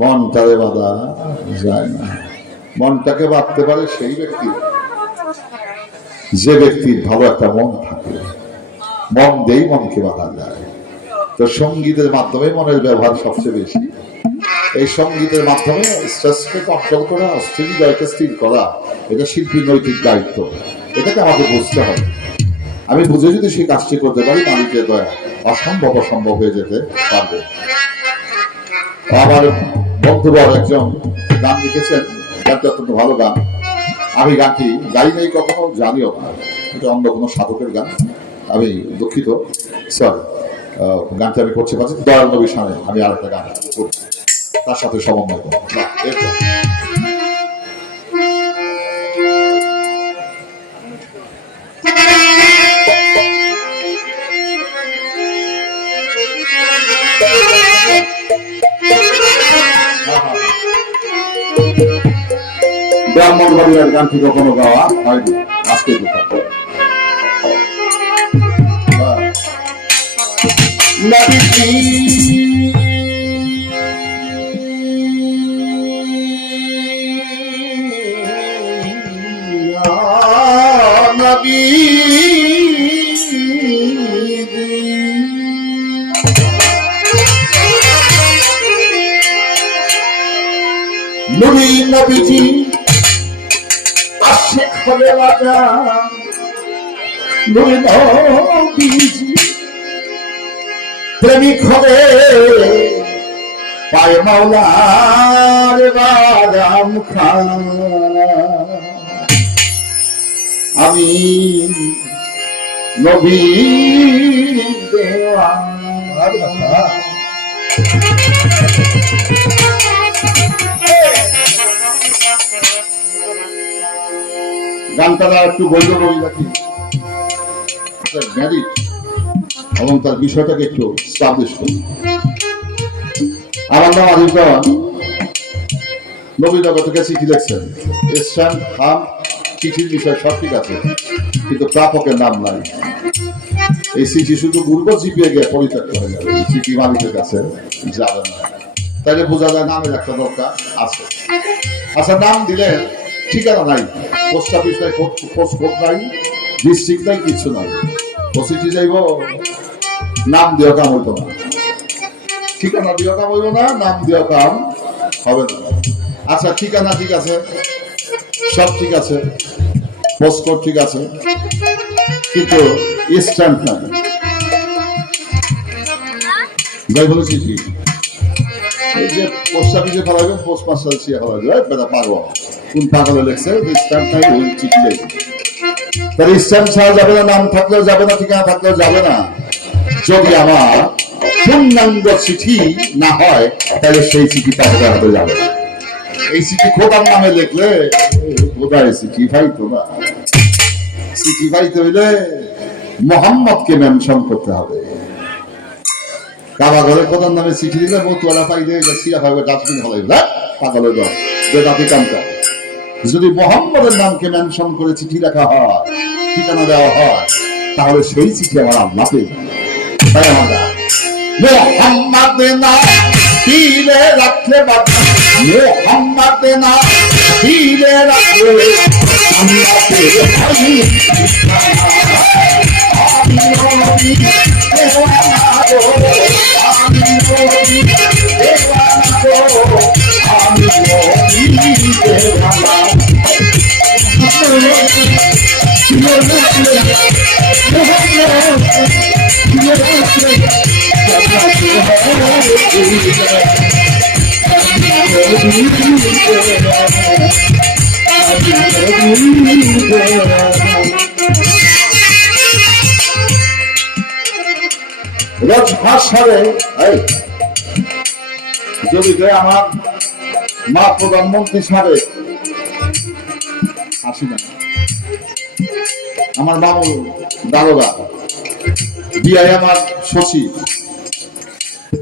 মনটারে বাঁধা যায় না। মনটাকে বাঁধতে পারে সেই ব্যক্তি যে ব্যক্তির ভালো একটা মন থাকে। মন দিয়েই মনকে বাঁধা যায়। তো সঙ্গীতের মাধ্যমে মনের ব্যবহার সবচেয়ে বেশি। এই সঙ্গীতের মাধ্যমে স্ট্রেসকে কন্ট্রোল করা, হৃদয়কে স্থির করা, এটা শিল্পীর নৈতিক দায়িত্ব। এটাকে আমাকে বুঝতে হবে। আমি বুঝে যদি সেই কাজটি করতে পারি, মানুষকে অসম্ভব অসম্ভব হয়ে যেতে পারবে। আমার বন্ধুবর একজন গান লিখেছেন, গানটি অত্যন্ত ভালো গান। আমি গানটি গাই নাই, কখনো জানিও না, এটা অন্য কোনো সাধকের গান। আমি দুঃখিত, সরি। গানটি আমি করতে পারছি দয়াল নবীর সামনে। আমি আর একটা গান করছি, তার সাথে সমন্বয় করবো। ব্রাহ্মণবাড়িয়ার গানটি কখনো গাওয়া হয়নি, আজকে নবীজি আশিক হলে রাজা, নবীজি প্রেমিক হলে পায় মাওলার বাদাম খান। আমি নবীর দেওয়ানা। গানটা একটু বৈধ বই রাখি, ম্যারিড এবং তার বিষয়টাকে একটু স্টাবলিশ করি। আমার নাম আরিফ দেওয়ান। নবীনগর থেকে চিঠি লিখছেন, স্ট্যান্ড খাম, চিঠির বিষয় সব ঠিক আছে, কিন্তু প্রাপকের নাম নাই। এই চিঠি শুধু পূর্ব জিপিয়ে গিয়ে পরিত্যক্ত হয়ে যাবে, চিঠি মালিকের কাছে যাবে না। তাইলে বোঝা যায় নামের একটা দরকার আছে। আচ্ছা, নাম দিলেন, ঠিকানা নাই, পোস্ট অফিস নাই, পোস্ট কোড নাই, ডিস্ট্রিক্ট নাই, কিছু নাই। ও চিঠি যাইব, নাম দিয়েও কাম হইতো না, ঠিকানা দিয়েও কাম হইব না, নাম দিয়েও কাম হবে না। আচ্ছা, ঠিকানা ঠিক আছে, সব ঠিক আছে, পোস্ট কোড ঠিক আছে, কিন্তু স্ট্যাম্প নাই। যাই বলেছি কি, এই যে পোস্ট অফিসে ফেলাবেন, পোস্ট মাস্টার সিয়ে ফেলাবে, বেটা পাগল। কোন পাগলে লেখছে স্ট্যাম্প নাই, ওই চিঠি লেখে। তাহলে স্ট্যাম্প ছাড়া যাবে না, নাম থাকলেও যাবে না, ঠিকানা থাকলেও যাবে না। যদি আমার পূর্ণাঙ্গ চিঠি না হয়, তাহলে সেই চিঠি তাকে হাতে যাবে না। এই চিঠি খোদার নামে লিখলে খোদায় চিঠি পাইতো না। চিঠি পাইতে হইলে মোহাম্মদকে মেনশন করতে হবে। কারাগারে খোদার নামে চিঠি দিলে মতুয়ালা পাইলে সিয়া পাইবে, ডাস্টবিন হলাইবে, পাগলের দল বেদাতি কামটা। যদি মোহাম্মদের নামকে মেনশন করে চিঠি লেখা হয়, ঠিকানা দেওয়া হয়, তাহলে সেই চিঠি আমার আল্লাহ পেয়ে। তাই আমরা মোহাম্মদ না দিলে রাখলে বাবা, মোহাম্মদ না দিলে রাখলে আমি ভাষারে যদি আমার মা প্রধানমন্ত্রী সারে আসি না, আমার মামু দারোগা, বিআই আমার সচিব,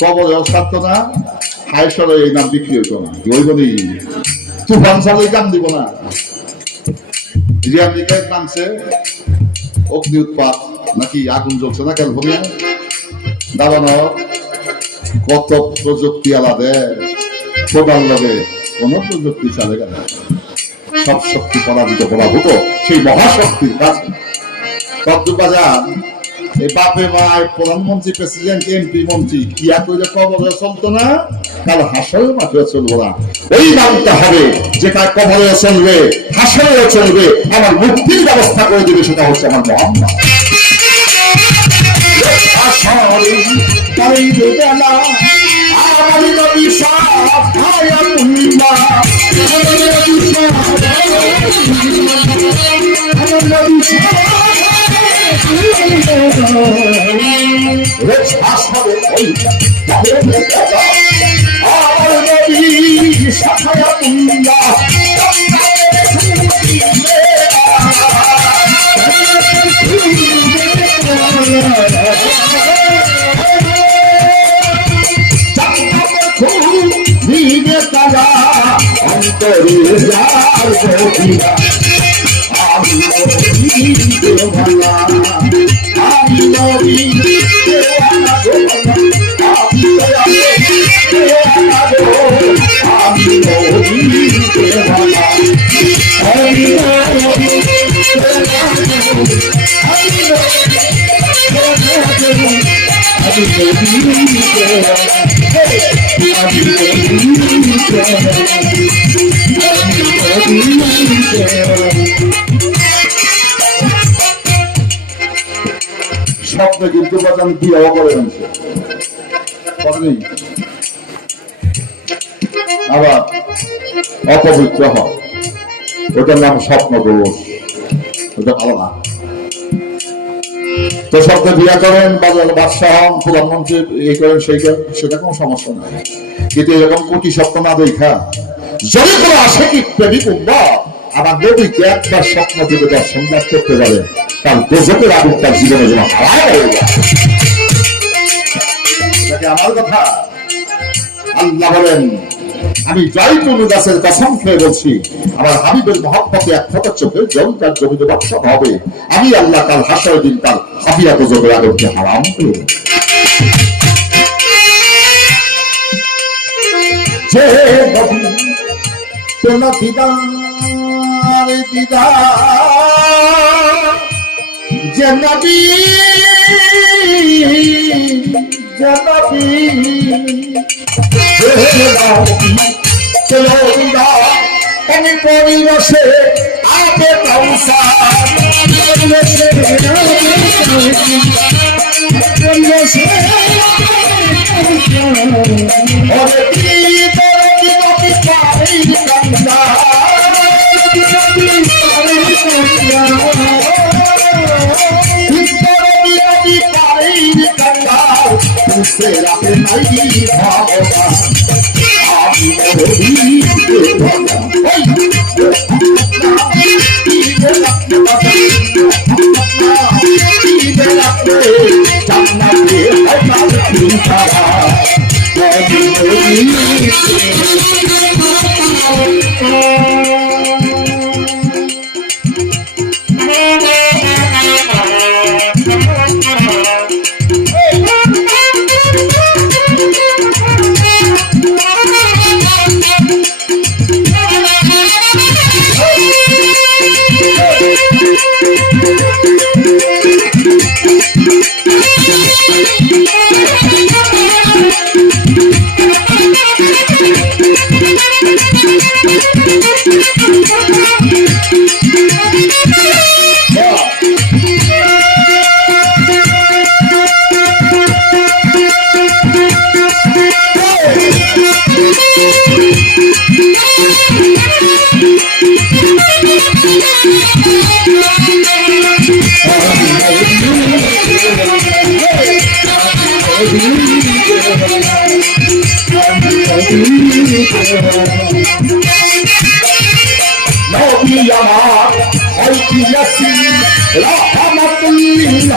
কবরেও সারত না, হাইসরে এই নাম বিক্রি হইত না। হইব নি তুফান সালে কাম দিব না। আমেরিকায় নামছে অগ্নি উৎপাত, নাকি আগুন জ্বলছে না ক্যালিফোর্নিয়া, দাবানো কত প্রযুক্তি আলাদা। খোদার লগে কোন প্রযুক্তি চলে গেল, সব শক্তি পরাজিত পরাভূত সেই মহাশক্তির কাছে। বাজার এই বাপে মায় প্রধানমন্ত্রী, প্রেসিডেন্ট, এমপি, মন্ত্রী কিয়া কইলে কবরে চলতো না, কাল হাসরের মাঠে চলবো না। ওই নামটা হবে যেটা কবরে চলবে, হাসরেও চলবে, আমার মুক্তির ব্যবস্থা করে দিবে, সেটা হচ্ছে আমার মোহাম্মদ। স্বপ্নে কিন্তু বাজান বিয়ে করে আবার অপবিত্র হয়, ওটার নাম স্বপ্ন দোষ, ওটা ভালো না। তো স্বপ্নে বিয়ে করেন, বাদশাহ হন, প্রধানমন্ত্রী এই করেন সেই করেন, সেটা কোনো সমস্যা নাই। কিন্তু এরকম কোটি স্বপ্ন না দেখা যদি কোনো আসে কি প্রেমিক আমার নবীকে একবার স্বপ্ন থেকে দর্শন করতে পারে, তার দোজখের আগুন তার জীবনে যেন হারায় হয়ে যায়। আমার কথা আল্লাহ বলেন, আমি জয়তুন গাছের কসম খেয়ে বলছি, আমার হাবিবের মহব্বতে এক ফোঁটা চোখের জল তার জমিতে বর্ষণ হবে। আমি আল্লাহ কাল হাসরের দিন তার হাফিয়া দোজখের আগুনকে হারাম করব। যে নবী কোন দিদার দিদার, যে নবী আমি পরিবেশে আগে নবী আমার ঐতিহাসি রহমতুল্লিল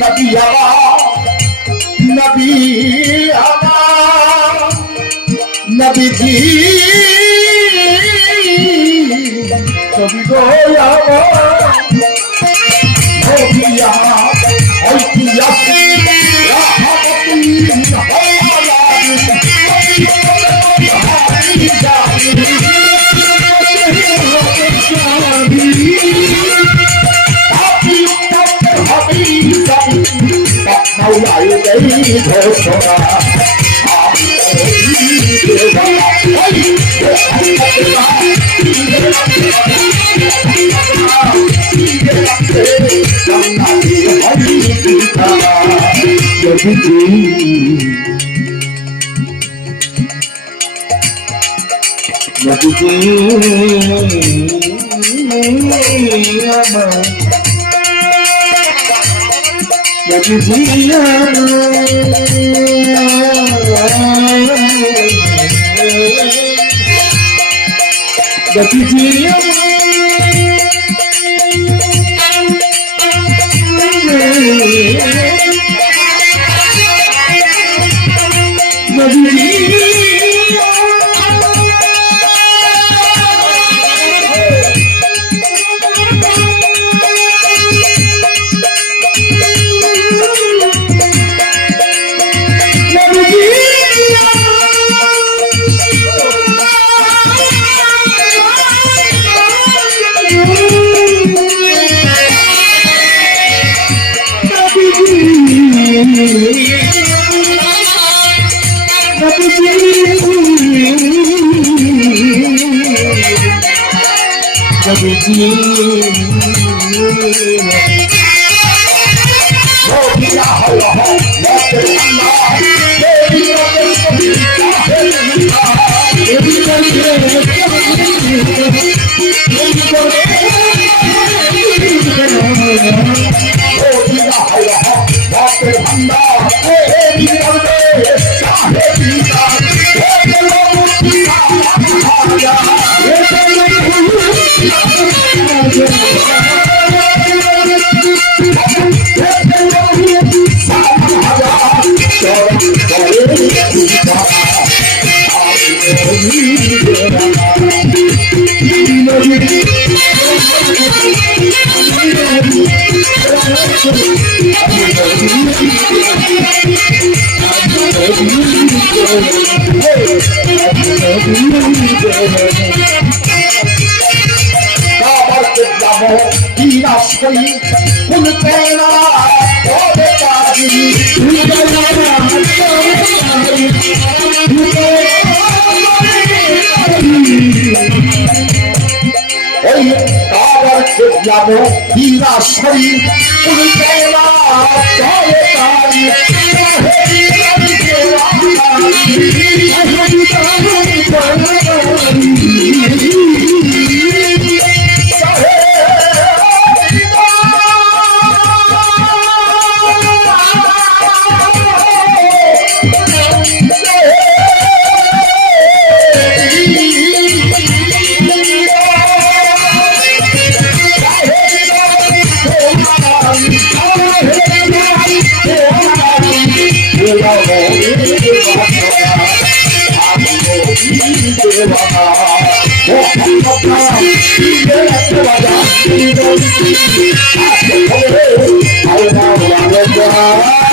নবী আমার নবী আমার নবীজি নবী গো আমার ঘোষণা I